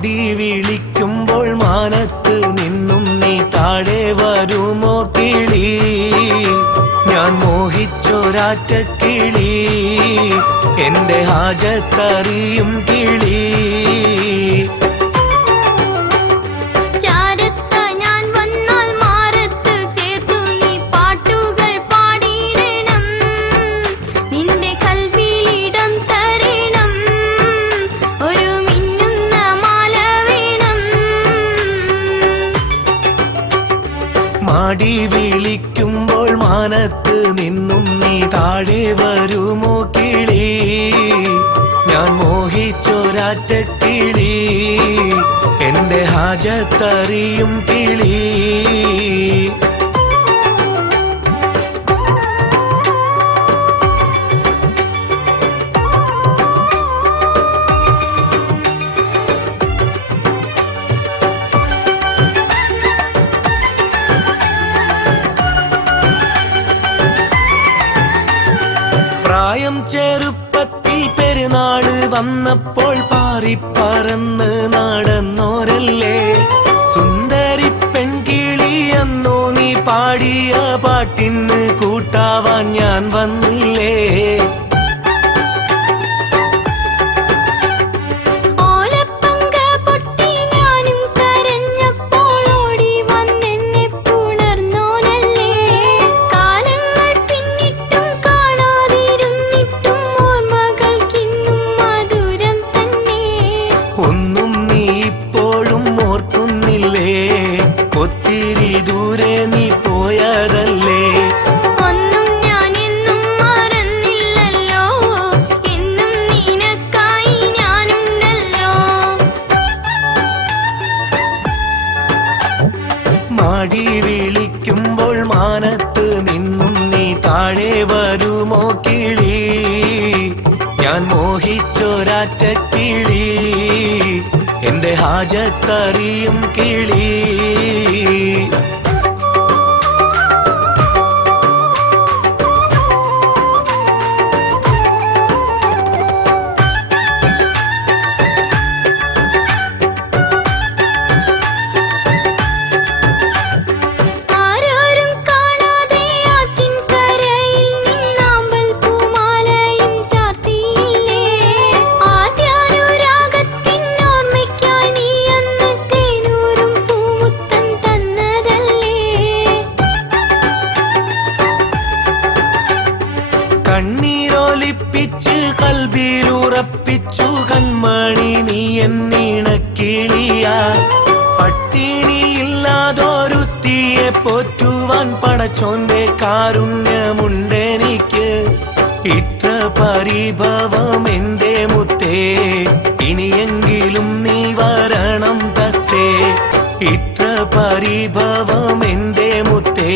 മാടി വിളിക്കുമ്പോൾ മാനത്ത് നിന്നും നീ താഴെ വരുമോ കിളി ഞാൻ മോഹിച്ചൊരാറ്റ കിളി എന്റെ ഹാജത്തറിയും കിളി മാടി വിളിക്കുമ്പോൾ മാനത്ത് നിന്നും നീ താഴെ വരുമോ കിളി ഞാൻ മോഹിച്ചൊരാറ്റ കിളി എന്റെ ഹാജത്തറിയും കിളി പ്രായം ചെറുപ്പത്തിൽ പെരുന്നാള് വന്നപ്പോൾ പാറിപ്പറന്ന് നടന്നോരല്ലേ സുന്ദരി പെൺകിളി എന്നോ നീ പാടിയ പാട്ടിന് കൂട്ടാവാൻ ഞാൻ വന്നില്ലേ ഒത്തിരി ദൂരെ നീ പോയതല്ലേ ഒന്നും ഞാൻ എന്നും മറന്നില്ലല്ലോ എന്നും നിനക്കായി ഞാനുണ്ടല്ലോ മാടി വിളിക്കുമ്പോൾ മാനത്ത് നിന്നും നീ താഴെ വരുമോ കിളി ഞാൻ മോഹിച്ചൊരാറ്റ കിളി എന്റെ ഹാജത്തറിയും കിളി കണ്ണീരൊലിപ്പിച്ച് കൽബിലുറപ്പിച്ചു കൺമണി നീ എന്നീണക്കിളിയ പട്ടിണിയില്ലാതൊരുത്തിയെ പോറ്റുവാൻ പടച്ചോന്റെ കാരുണ്യമുണ്ടെനിക്ക് ഇത്ര പരിഭവം എന്റെ മുത്തേ ഇനിയെങ്കിലും നീ വരണം തത്തേ ഇത്ര പരിഭവം എന്റെ മുത്തേ